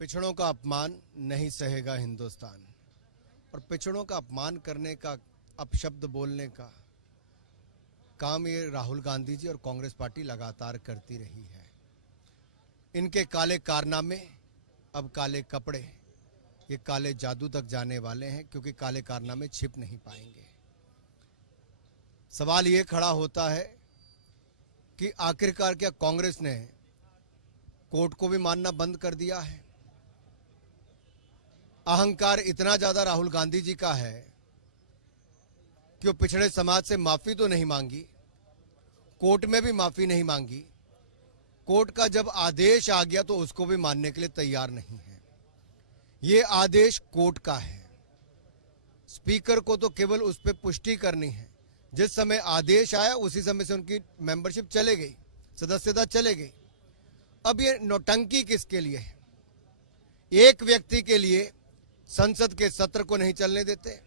पिछड़ों का अपमान नहीं सहेगा हिंदुस्तान। और पिछड़ों का अपमान करने का, अपशब्द बोलने का काम ये राहुल गांधी जी और कांग्रेस पार्टी लगातार करती रही है। इनके काले कारनामे, अब काले कपड़े, ये काले जादू तक जाने वाले हैं, क्योंकि काले कारनामे छिप नहीं पाएंगे। सवाल ये खड़ा होता है कि आखिरकार क्या कांग्रेस ने कोर्ट को भी मानना बंद कर दिया है? अहंकार इतना ज्यादा राहुल गांधी जी का है कि वो पिछड़े समाज से माफी तो नहीं मांगी, कोर्ट में भी माफी नहीं मांगी, कोर्ट का जब आदेश आ गया तो उसको भी मानने के लिए तैयार नहीं है। ये आदेश कोर्ट का है, स्पीकर को तो केवल उस पर पुष्टि करनी है। जिस समय आदेश आया उसी समय से उनकी मेंबरशिप चले गई, सदस्यता चले गई। अब ये नौटंकी किसके लिए है? एक व्यक्ति के लिए संसद के सत्र को नहीं चलने देते,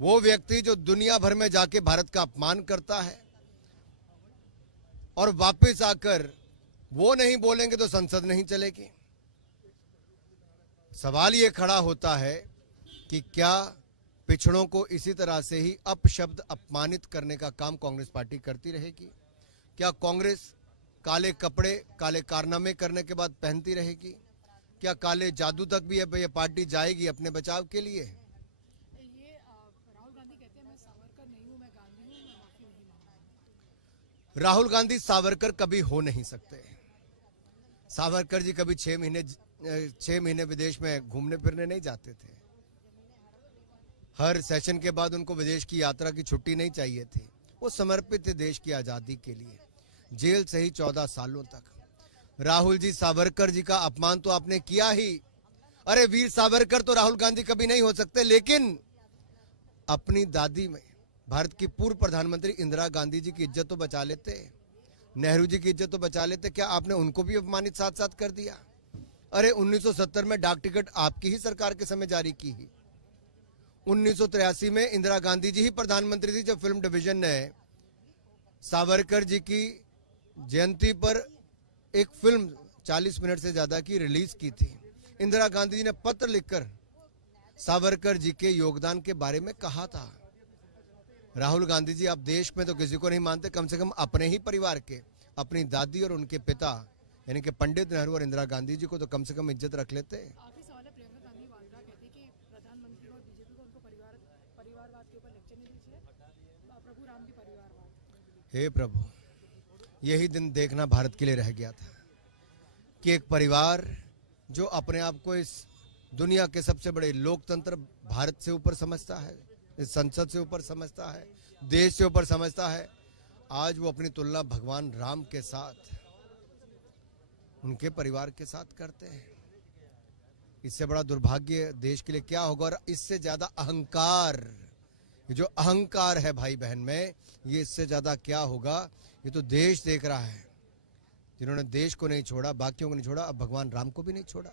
वो व्यक्ति जो दुनिया भर में जाके भारत का अपमान करता है और वापस आकर वो नहीं बोलेंगे तो संसद नहीं चलेगी। सवाल ये खड़ा होता है कि क्या पिछड़ों को इसी तरह से ही अपशब्द, अपमानित करने का काम कांग्रेस पार्टी करती रहेगी? क्या कांग्रेस काले कपड़े, काले कारनामे करने के बाद पहनती रहेगी? क्या काले जादू तक भी ये पार्टी जाएगी अपने बचाव के लिए? राहुल गांधी कहते हैं मैं सावरकर नहीं हूं, मैं गांधी हूं, मैं माफी नहीं मांगूंगा। राहुल गांधी सावरकर कभी हो नहीं सकते। सावरकर जी कभी 6 महीने विदेश में घूमने फिरने नहीं जाते थे। हर सेशन के बाद उनको विदेश की यात्रा की छुट्टी नहीं चाहिए थी। वो समर्पित थे देश की आजादी के लिए, जेल से ही 14 सालों तक। राहुल जी, सावरकर जी का अपमान तो आपने किया ही। अरे वीर सावरकर तो राहुल गांधी कभी नहीं हो सकते, लेकिन अपनी दादी में भारत की पूर्व प्रधानमंत्री इंदिरा गांधी जी की इज्जत तो बचा लेते, नेहरू जी की इज्जत तो बचा लेते। क्या आपने उनको भी अपमानित साथ साथ कर दिया? अरे 1970 में डाक टिकट आपकी ही सरकार के समय जारी की ही। 1983 में इंदिरा गांधी जी ही प्रधानमंत्री थी जब फिल्म डिवीजन ने सावरकर जी की जयंती पर एक फिल्म 40 मिनट से ज्यादा की रिलीज की थी। इंदिरा गांधी जी ने पत्र लिखकर सावरकर जी के योगदान के बारे में कहा था। राहुल गांधी जी, आप देश में तो किसी को नहीं मानते, कम से कम अपने ही परिवार के, अपनी दादी और उनके पिता यानी कि पंडित नेहरू और इंदिरा गांधी जी को तो कम से कम इज्जत रख लेते। आखिरी सवाल है, प्रियंका गांधी वाड्रा कहती है कि प्रधानमंत्री और बीजेपी को उनको परिवारवाद के ऊपर लेक्चर नहीं दीजिए, प्रभु राम भी परिवारवाद। हे प्रभु, यही दिन देखना भारत के लिए रह गया था कि एक परिवार जो अपने आप को इस दुनिया के सबसे बड़े लोकतंत्र भारत से ऊपर समझता है, इस संसद से ऊपर समझता है, देश से ऊपर समझता है, आज वो अपनी तुलना भगवान राम के साथ, उनके परिवार के साथ करते हैं। इससे बड़ा दुर्भाग्य देश के लिए क्या होगा? और इससे ज्यादा अहंकार, ये जो अहंकार है भाई बहन में, ये इससे ज्यादा क्या होगा? ये तो देश देख रहा है। जिन्होंने देश को नहीं छोड़ा, बाकियों को नहीं छोड़ा, अब भगवान राम को भी नहीं छोड़ा।